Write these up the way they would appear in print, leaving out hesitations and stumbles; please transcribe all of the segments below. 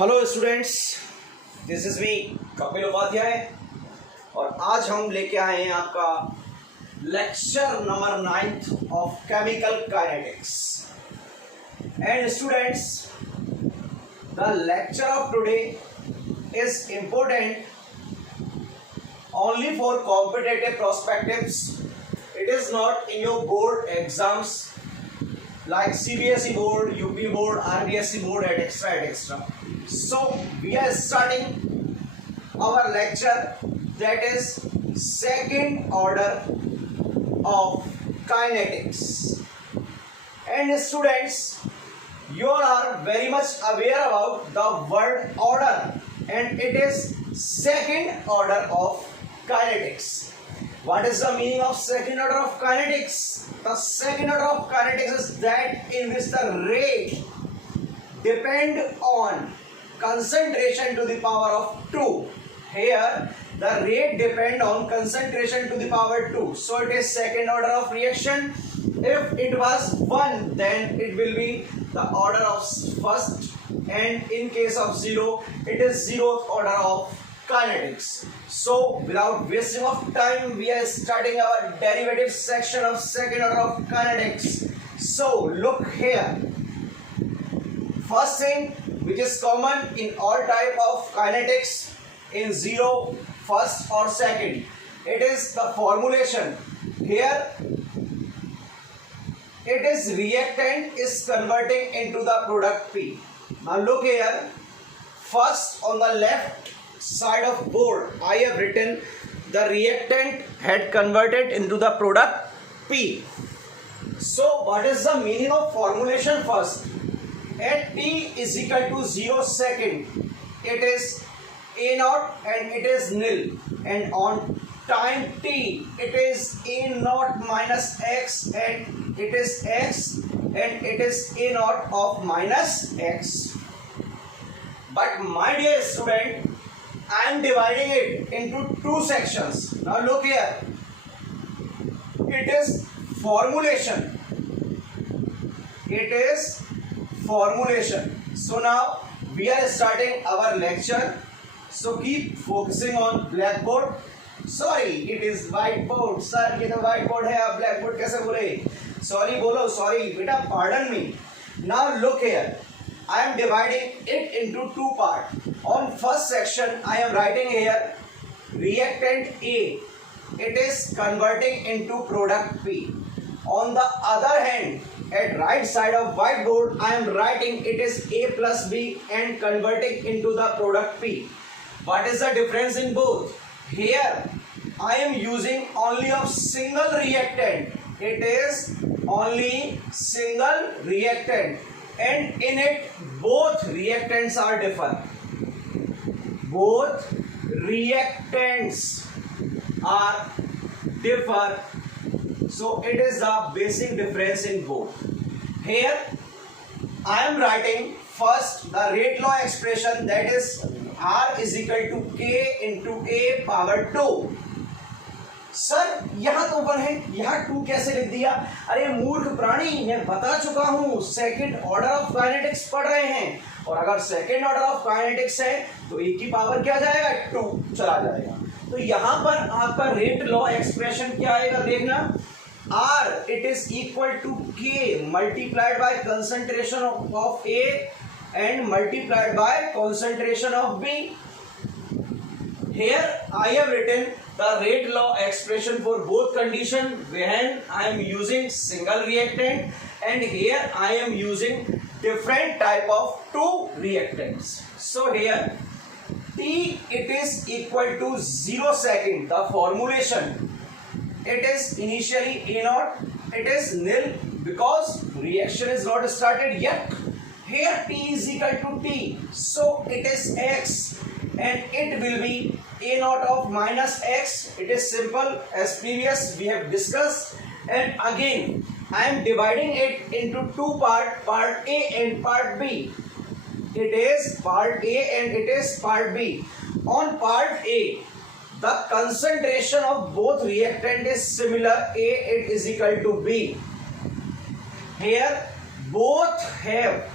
Hello students, this is me Kapil Upadhyay और आज हम लेके आए हैं आपका lecture number 9 of chemical kinetics. And students, the lecture of today is important only for competitive perspectives. It is not in your board exams like CBSE board, UP board, RBSE board, etc. etc. So we are starting our lecture, that is second order of kinetics. And students, you are very much aware about the word order, and it is second order of kinetics. What is the meaning of second order of kinetics? The second order of kinetics is that in which the rate depend on concentration to the power of 2. Here the rate depend on concentration to the power 2. So it is second order of reaction. If it was 1, then it will be the order of first, and in case of 0, it is zeroth order of kinetics. So without wasting of time, we are starting our derivative section of second order of kinetics. So look here. First thing which is common in all type of kinetics, in 0, first or second, it is the formulation. Here it is reactant is converting into the product P. Now look here. First, on the left side of board, I have written the reactant had converted into the product P. So what is the meaning of formulation first? At t is equal to 0 second, it is A naught and it is nil, and on time t it is A naught minus x and it is x, and it is A naught of minus x. But my dear student, I am dividing it into two sections. Now look here. It is formulation. It is formulation. So now we are starting our lecture. So keep focusing on blackboard. Sorry, it is whiteboard. Sir, ये तो whiteboard है, आप blackboard कैसे बोले? Sorry बोलो, sorry बेटा, pardon me. Now look here. I am dividing it into two parts. On first section, I am writing here reactant A. It is converting into product P. On the other hand, at right side of whiteboard, I am writing it is A plus B and converting into the product P. What is the difference in both? Here, I am using only of single reactant. It is only single reactant. And in it both reactants are different. Both reactants are different. So it is the basic difference in both. Here I am writing first the rate law expression, that is R is equal to K into A power 2. Sir यहाँ तो 1 है, यहाँ 2 कैसे लिख दिया? अरे मूर्ख प्राणी, मैं बता चुका हूँ सेकेंड ऑर्डर ऑफ काइनेटिक्स पढ़ रहे हैं, और अगर सेकेंड ऑर्डर ऑफ काइनेटिक्स है तो ए की पावर क्या जाएगा? 2 चला जाएगा। तो यहाँ पर आपका रेट लॉ एक्सप्रेशन क्या आएगा देखना। R it is equal to K multiplied by concentration of A and multiplied by concentration of B. Here I have written the rate law expression for both condition when I am using single reactant, and here I am using different type of two reactants. So here T it is equal to 0 second. The formulation, it is initially A naught, it is nil because reaction is not started yet. Here T is equal to T, so it is X, and it will be A naught of minus X. It is simple as previous we have discussed, and again I am dividing it into two parts, part A and part B. It is part A and it is part B. On part A, the concentration of both reactant is similar. A it is equal to B. Here both have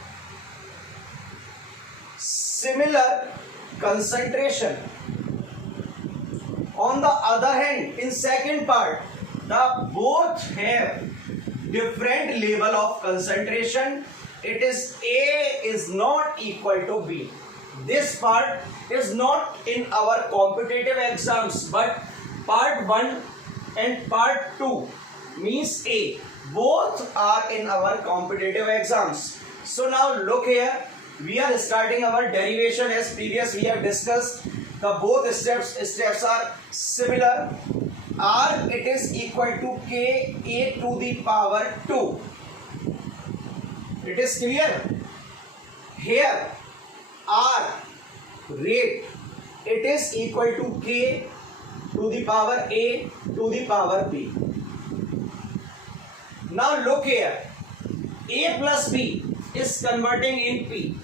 similar concentration. On the other hand, in second part, the both have different level of concentration. It is A is not equal to B. This part is not in our competitive exams, but part 1 and part 2 means A. Both are in our competitive exams. So now look here, we are starting our derivation as previous we have discussed. The both steps are similar. R it is equal to K A to the power 2. It is clear. Here R rate it is equal to K to the power A to the power B. Now look here, A plus B is converting in P.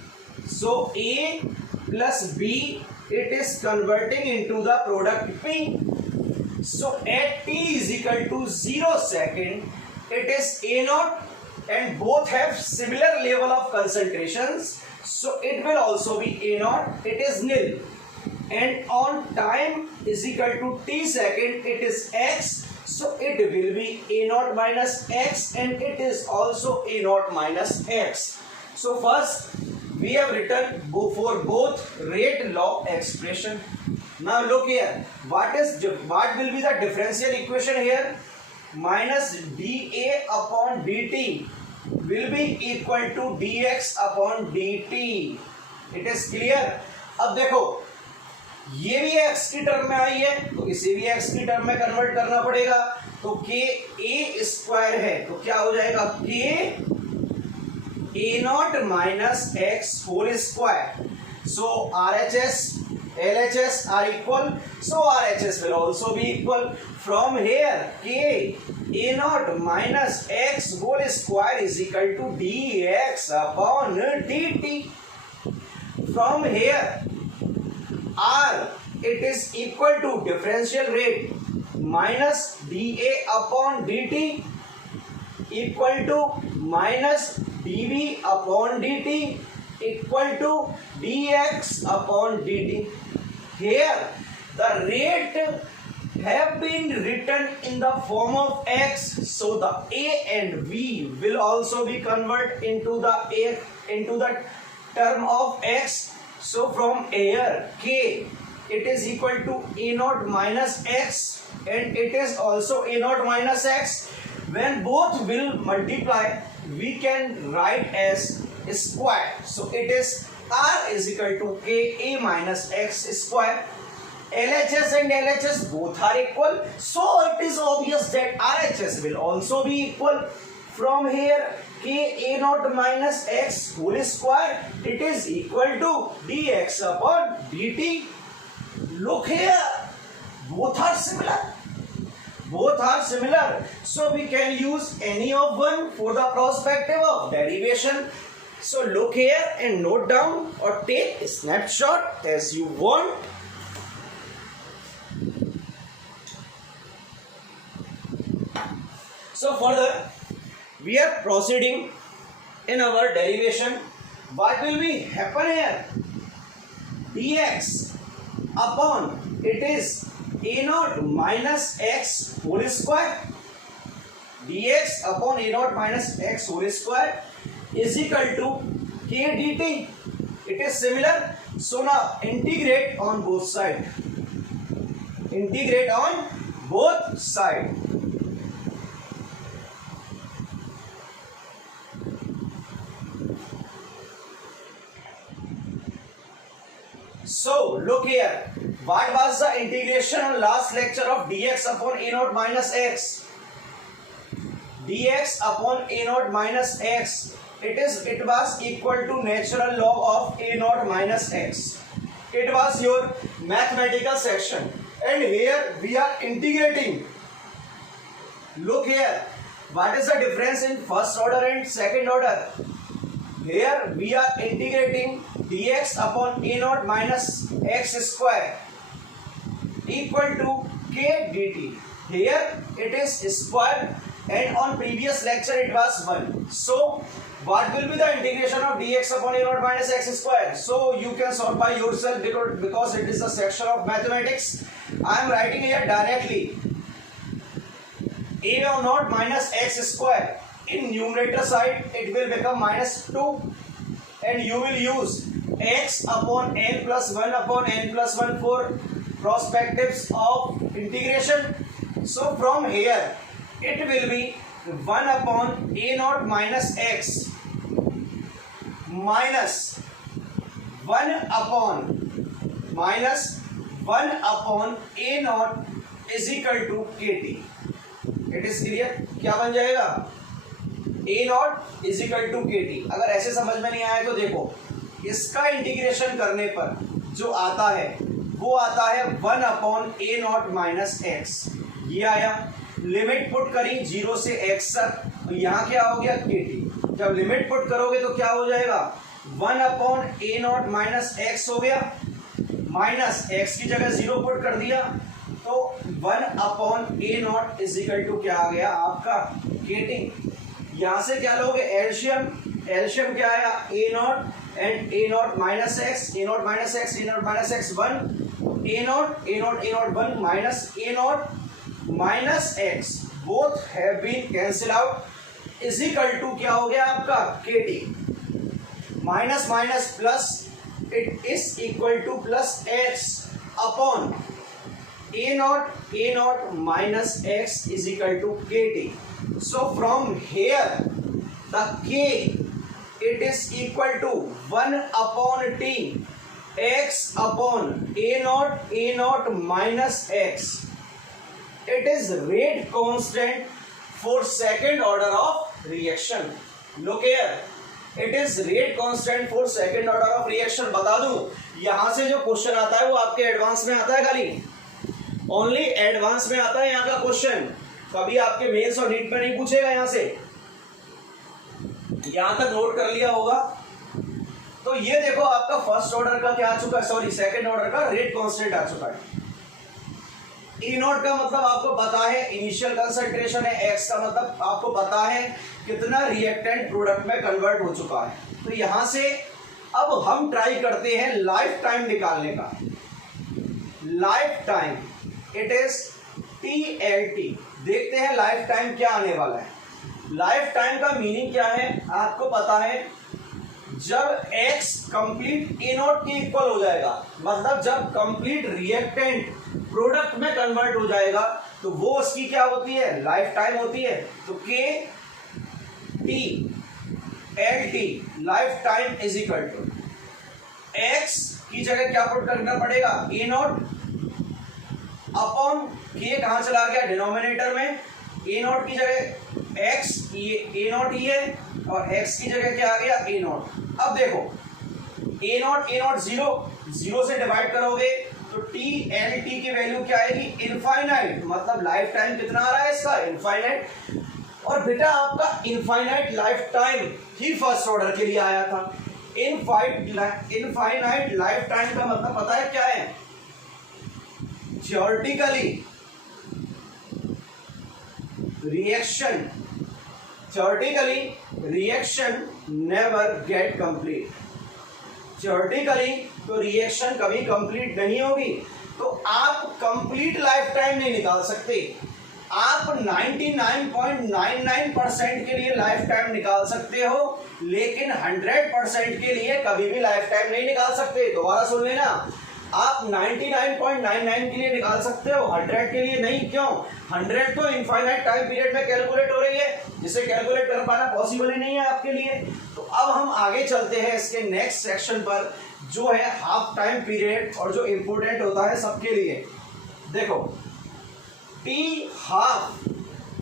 So A plus B it is converting into the product P. So at t is equal to 0 second, it is A naught and both have similar level of concentrations. So it will also be A naught, it is nil. And on time is equal to t second, it is x. So it will be A naught minus x and it is also A naught minus x. So first we have written for both rate law expression. Now look here, what will be the differential equation here? Minus dA upon dt will be equal to dx upon dt. It is clear. अब देखो ये भी x की term में आई है तो इसे भी x की टर्म में कन्वर्ट करना पड़ेगा. तो k a स्क्वायर है तो क्या हो जाएगा k a naught minus x whole square. So RHS LHS are equal, so RHS will also be equal. From here k a naught minus x whole square is equal to dx upon dt. From here R it is equal to differential rate minus dA upon dt equal to minus dV upon dt equal to dx upon dt. Here the rate have been written in the form of x, so the a and v will also be converted into the term of x. So from here k it is equal to a naught minus x and it is also a naught minus x. When both will multiply, we can write as square. So it is r is equal to k a minus x square. LHS and LHS both are equal, so it is obvious that RHS will also be equal. From here k a naught minus x whole square it is equal to dx upon dt. Look here, both are similar. Both are similar, so we can use any of one for the perspective of derivation. So look here and note down or take a snapshot as you want. So further we are proceeding in our derivation. What will be happen here? Dx upon it is a naught minus x whole square. Dx upon a naught minus x whole square is equal to k dt. It is similar. So now integrate on both sides. Integrate on both sides. So look here, what was the integration on last lecture of dx upon a naught minus x? Dx upon a naught minus x, it was equal to natural log of a naught minus x. It was your mathematical section, and here we are integrating. Look here, what is the difference in first order and second order? Here we are integrating dx upon a naught minus x square equal to k dt. Here it is square and on previous lecture it was 1. So what will be the integration of dx upon a naught minus x square? So you can solve by yourself because it is a section of mathematics. I am writing here directly a naught minus x square. In numerator side it will become minus 2 and you will use x upon n plus 1 upon n plus 1 for perspectives of integration. So from here it will be 1 upon a naught minus x minus 1 upon a naught is equal to kt. It is clear? क्या बन जाएगा? a naught is equal to kt. अगर ऐसे समझ में नहीं आया तो देखो, इसका इंटीग्रेशन करने पर जो आता है वो आता है 1 upon a naught minus x. ये आया, लिमिट पुट करी 0 से x तक, तो यहाँ क्या हो गया? kt. जब लिमिट पुट करोगे तो क्या हो जाएगा? 1 upon a naught minus x हो गया, माइनस x की जगह 0 पुट कर दिया तो 1 upon a naught is equal to क्या आ गया आपका? kt. यहां से क्या लोगे? एल्शियम. एल्शियम क्या आया? a naught and a naught minus x, a naught minus x, a naught minus x 1, a naught 1 minus a naught minus x, both have been cancel out is equal to क्या हो गया आपका? kt. Minus minus plus, it is equal to plus x upon a naught minus x is equal to kt. So from here the k, it is equal to 1 upon t x upon a naught minus x. It is rate constant for second order of reaction. Look here, it is rate constant for second order of reaction. बता दूं, यहां से जो question आता है वो आपके advance में आता है, खाली ओनली एडवांस में आता है यहाँ का क्वेश्चन. कभी आपके मेंस और नीट में नहीं पूछेगा. यहां से यहां तक नोट कर लिया होगा. तो ये देखो आपका फर्स्ट ऑर्डर का क्या आ चुका है, सॉरी सेकंड ऑर्डर का रेट कांस्टेंट आ चुका है. ई नॉट का मतलब आपको पता है इनिशियल कंसंट्रेशन है, एक्स का मतलब आपको पता है कितना रिएक्टेंट प्रोडक्ट में कन्वर्ट हो चुका है. तो यहां से अब हम ट्राई करते हैं लाइफ टाइम निकालने का. Life time it is TLT. देखते हैं लाइफ टाइम क्या आने वाला है. लाइफ टाइम का मीनिंग क्या है आपको पता है? जब x कंप्लीट a नॉट के इक्वल हो जाएगा, मतलब जब कंप्लीट रिएक्टेंट प्रोडक्ट में कन्वर्ट हो जाएगा तो वो उसकी क्या होती है? लाइफ टाइम होती है. तो KTLT life time is equal to x की जगह क्या पुट करना पड़ेगा? a नॉट अपॉन के कहां चला गया? डिनोमिनेटर में. a नॉट की जगह x, ये a नॉट ही है और x की जगह क्या आ गया? a not. अब देखो a नॉट 0 से डिवाइड करोगे तो TLT की वैल्यू क्या आएगी? इनफाइनाइट. मतलब लाइफ टाइम कितना आ रहा है इसका? इनफाइनाइट. और बेटा आपका इनफाइनाइट लाइफ टाइम ही फर्स्ट ऑर्डर के लिए आया था. इनफाइनाइट लाइफ टाइम का मतलब पता है क्या है? theoretically reaction never get complete. theoretically तो रिएक्शन कभी कंप्लीट नहीं होगी. तो आप कंप्लीट लाइफ टाइम नहीं निकाल सकते. आप 99.99% के लिए लाइफ टाइम निकाल सकते हो, लेकिन 100% के लिए कभी भी लाइफ टाइम नहीं निकाल सकते. दोबारा सुन लेना, आप 99.99 के लिए निकाल सकते हो, 100 के लिए नहीं. क्यों? 100 तो इनफाइनाइट टाइम पीरियड में कैलकुलेट हो रही है, जिसे कैलकुलेट कर पाना पॉसिबल ही नहीं है आपके लिए. तो अब हम आगे चलते हैं इसके नेक्स्ट सेक्शन पर, जो है हाफ टाइम पीरियड, और जो इंपोर्टेंट होता है सबके लिए. देखो टी हाफ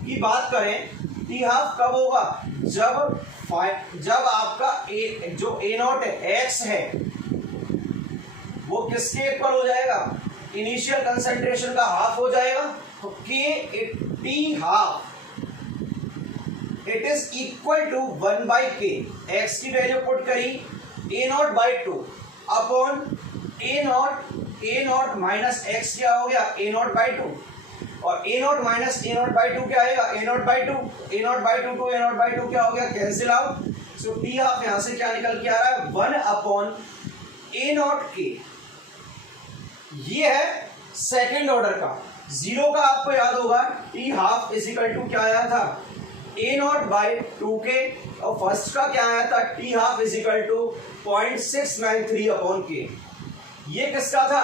की बात करें, टी हाफ कब होगा? जब आपका जो ए नॉट एक्स है वो किसके इक्वल हो जाएगा? इनिशियल कंसंट्रेशन का हाफ हो जाएगा. तो T half it is equal to 1/k. X की वैल्यू पुट करी a naught by 2 upon a naught minus X क्या हो गया? a naught by 2. और a naught minus a naught by 2 क्या आएगा? a naught by 2 to a naught by 2 क्या हो गया? Cancel out. So T half यहां से क्या निकल के आ रहा है 1 अपॉन ए नॉट के। ये है सेकंड ऑर्डर का। जीरो का आपको याद होगा T half is equal to क्या आया था ए नॉट बाई 2k, और फर्स्ट का क्या आया था T half is equal to 0.693 upon K. ये किसका था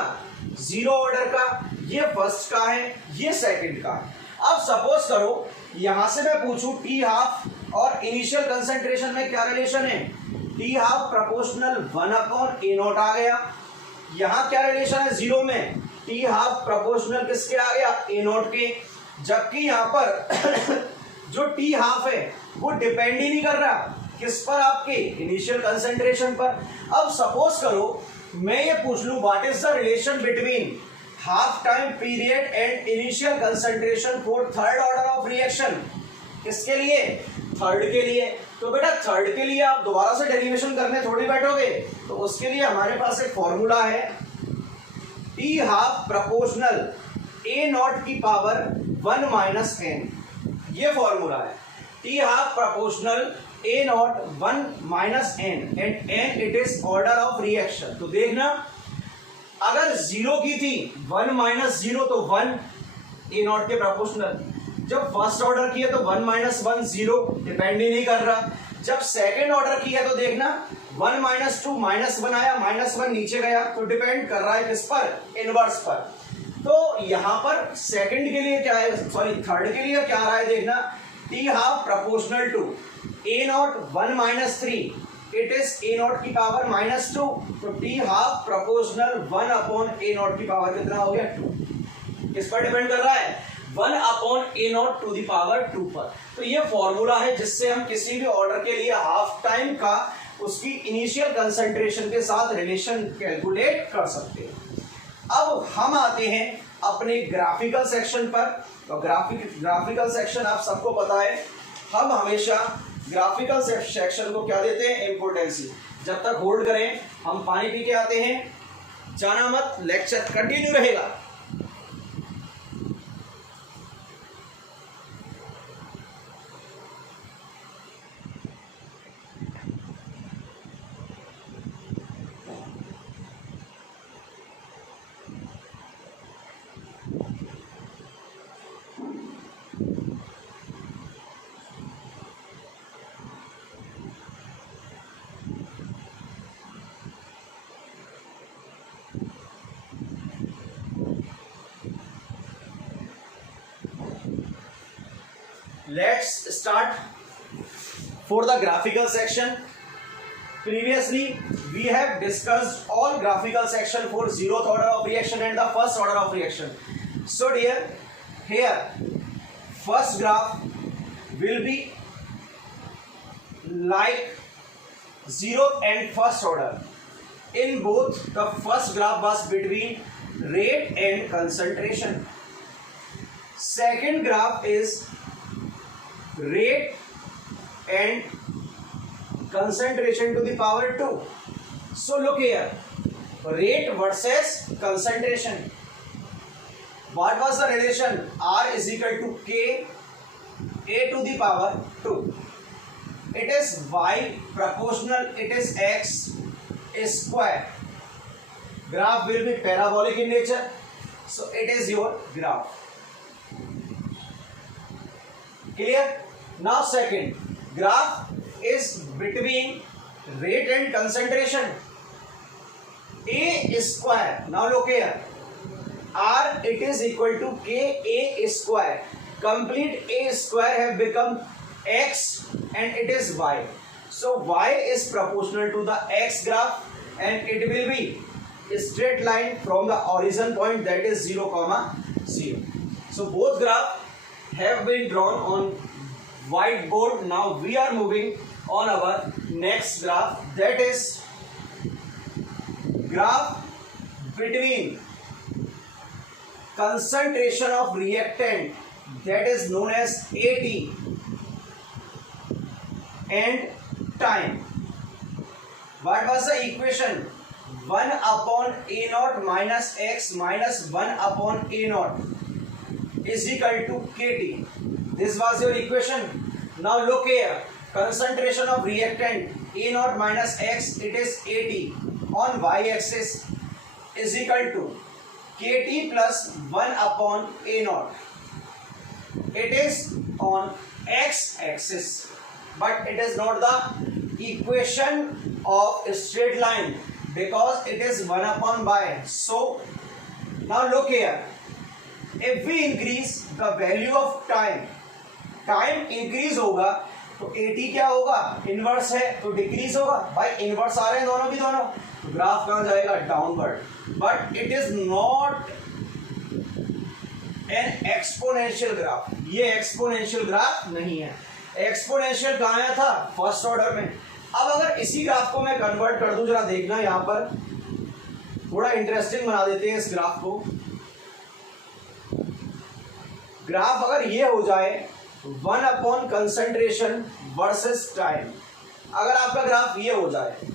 जीरो ऑर्डर का, ये फर्स्ट का है, ये सेकंड का है। अब सपोज करो यहां से मैं पूछूं टी हाफ और इनिशियल कंसंट्रेशन में क्या रिलेशन है, T half proportional 1 upon A naught आ गया। यहां क्या रिलेशन है जीरो में, टी हाफ प्रोपोर्शनल किसके आ गया ए नॉट के, जबकि यहां पर जो टी हाफ है वो डिपेंड ही नहीं कर रहा किस पर, आपके इनिशियल कंसंट्रेशन पर। अब सपोज करो मैं ये पूछ लूं what is the relation between half time period and initial concentration for third order of reaction. किसके लिए, थर्ड के लिए। तो बेटा थर्ड के लिए आप दोबारा से डेरिवेशन करने थोड़ी बैठोगे, तो उसके लिए हमारे पास एक फॉर्मूला है T half proportional A naught की पावर 1 माइनस एन। ये फॉर्मूला है T half proportional A naught 1 minus N and N it is order of reaction. तो देखना अगर जीरो की थी 1 माइनस जीरो तो 1 ए नॉट के प्रोपोर्शनल, जब फर्स्ट ऑर्डर की है तो 1 माइनस 1 जीरो, डिपेंड ही नहीं कर रहा। जब सेकंड ऑर्डर की है तो देखना 1 माइनस 2 माइनस 1 आया, माइनस 1 नीचे गया, तो डिपेंड कर रहा है किस पर, इनवर्स पर। तो यहां पर सेकंड के लिए क्या है, सॉरी थर्ड के लिए क्या आ रहा है देखना, T half proportional to A naught 1 minus 3 it is A naught की पावर माइनस 2, तो T half proportional 1 upon A naught की पावर कितना हो गया 2। किस पर डिपेंड कर रहा है, 1 upon A naught to the power 2 पर। तो ये फॉर्मूला है जिससे हम किसी भी ऑर्डर के लिए हाफ टाइम का उसकी इनिशियल कंसंट्रेशन के साथ रिलेशन कैलकुलेट कर सकते हैं। अब हम आते हैं अपने ग्राफिकल सेक्शन पर। तो ग्राफिकल सेक्शन आप सबको पता है, हम हमेशा ग्राफिकल सेक्शन को क्या देते हैं, इंपोर्टेंसी। जब तक होल्ड करें हम पानी पी के आते हैं, जाना मत, लेक्चर कंटिन्यू रहेगा। Let's start for the graphical section. Previously we have discussed all graphical section for zeroth order of reaction and the first order of reaction. So dear, here first graph will be like zeroth and first order. In both the first graph was between rate and concentration. Second graph is rate and concentration to the power 2. So look here, rate versus concentration. What was the relation? R is equal to K A to the power 2. It is Y proportional, it is X square. Graph will be parabolic in nature, so it is your graph. Clear? Now second graph is between rate and concentration. A square. Now look here, R it is equal to K A square. Complete A square have become X and it is Y. So Y is proportional to the X graph and it will be a straight line from the origin point, that is 0, 0. So both graph have been drawn on whiteboard. Now we are moving on our next graph, that is graph between concentration of reactant, that is known as AT, and time. What was the equation? 1 upon A naught minus X minus 1 upon A naught is equal to KT. This was your equation. Now look here, concentration of reactant A naught minus X, it is AT on y axis is equal to KT plus 1 upon A naught. It is on X axis, but it is not the equation of a straight line because it is 1 upon y. So now look here, if we increase the value of time increase होगा तो AT क्या होगा, inverse है तो decrease होगा. भाई inverse आ रहे हैं दोनों की दोनों, तो ग्राफ कहां जाएगा, downward. But it is not an exponential graph, ये एक्सपोनेंशियल ग्राफ नहीं है. एक्सपोनेंशियल कहां आया था, फर्स्ट ऑर्डर में. अब अगर इसी ग्राफ को मैं कन्वर्ट कर दूं, जरा देखना यहां पर थोड़ा इंटरेस्टिंग बना देते हैं इस ग्राफ को. ग्राफ अगर ये हो जाए 1 अपॉन कंसंट्रेशन वर्सेस टाइम, अगर आपका ग्राफ ये हो जाए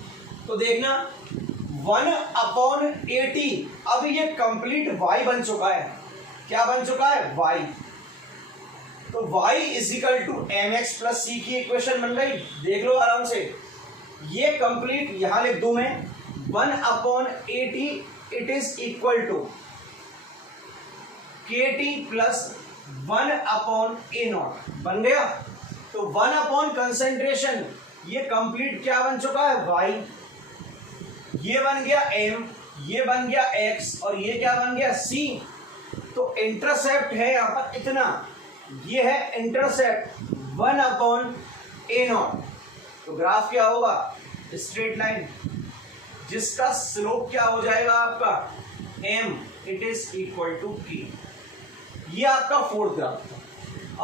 तो देखना 1 अपॉन 80. अब ये कंप्लीट y बन चुका है. क्या बन चुका है, y. तो y is equal to mx plus c की इक्वेशन बन गई. देख लो आराम से, ये कंप्लीट यहां लिख दूं मैं 1 upon 80 it is equal to kt plus 1 upon A naught बन गया. तो 1 अपॉन कंसेंट्रेशन, ये कंप्लीट क्या बन चुका है, y. ये बन गया m, ये बन गया x और ये क्या बन गया, c. तो इंटरसेप्ट है यहां पर इतना, ये है इंटरसेप्ट 1 अपॉन ए नॉट. तो ग्राफ क्या होगा, स्ट्रेट लाइन, जिसका स्लोप क्या हो जाएगा आपका m, it is equal to k. ये आपका फोर्थ ग्राफ था.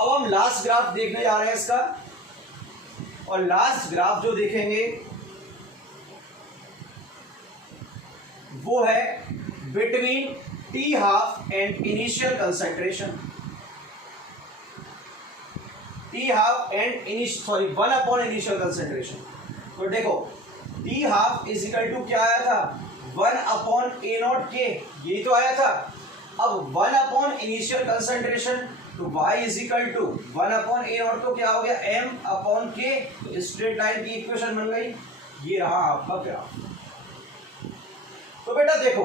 अब हम लास्ट ग्राफ देखने जा रहे हैं इसका, और लास्ट ग्राफ जो देखेंगे वो है between T half and initial concentration. T half and 1 upon initial concentration. तो देखो T half is equal to क्या आया था, 1 अपॉन ए नॉट के, यही तो आया था. अब 1 अपॉन इनिशियल कंसंट्रेशन, तो y is equal to 1 upon A naught, तो क्या हो गया m अपॉन k. तो स्ट्रेट लाइन की इक्वेशन बन गई. ये रहा आपका ग्राफ. तो बेटा देखो,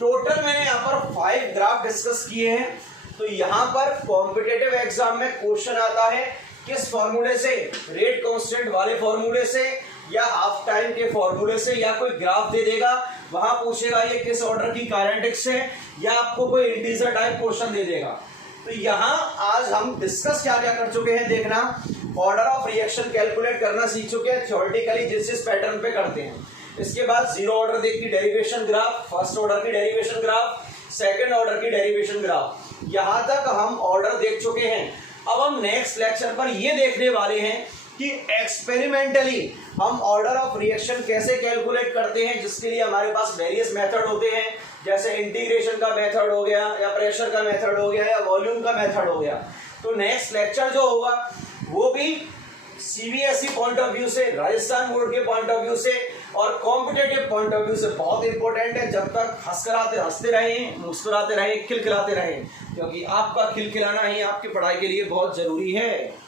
टोटल मैंने यहाँ पर 5 ग्राफ डिस्कस किए हैं. तो यहाँ पर कॉम्पिटिटिव एग्जाम में क्वेश्चन आता है किस फॉर्मूले से, रेट कांस्टेंट वाले फॉर्मूले से या हाफ टाइम के फॉर्मूले से, या कोई ग्राफ दे देगा वहां पूछेगा ये किस ऑर्डर की काइनेटिक्स है, या आपको कोई इंटीजर टाइप क्वेश्चन दे देगा. तो यहाँ आज हम डिस्कस क्या क्या कर चुके हैं, देखना. ऑर्डर ऑफ रिएक्शन कैलकुलेट करना सीख चुके हैं थ्योरेटिकली, जिस पैटर्न पे करते हैं. इसके बाद जीरो ऑर्डर देख की डेरिवेशन ग्राफ, फर्स्ट ऑर्डर की डेरिवेशन ग्राफ, सेकंड ऑर्डर की डेरिवेशन ग्राफ, यहां तक हम ऑर्डर देख चुके हैं. अब हम नेक्स्ट लेक्चर पर ये देखने वाले हैं कि एक्सपेरिमेंटली हम ऑर्डर ऑफ रिएक्शन कैसे कैलकुलेट करते हैं, जिसके लिए हमारे पास वेरियस मेथड होते हैं, जैसे इंटीग्रेशन का मेथड हो गया, या प्रेशर का मेथड हो गया, या वॉल्यूम का मेथड हो गया. तो नेक्स्ट लेक्चर जो होगा वो भी सीबीएसई पॉइंट ऑफ व्यू से, राजस्थान बोर्ड के पॉइंट ऑफ व्यू से और कॉम्पिटेटिव पॉइंट ऑफ व्यू से बहुत इंपॉर्टेंट है. जब तक हंसते रहें, मुस्कुराते रहें, खिलखिलाते रहें, क्योंकि आपका खिलखिलाना ही आपकी पढ़ाई के लिए बहुत जरूरी है.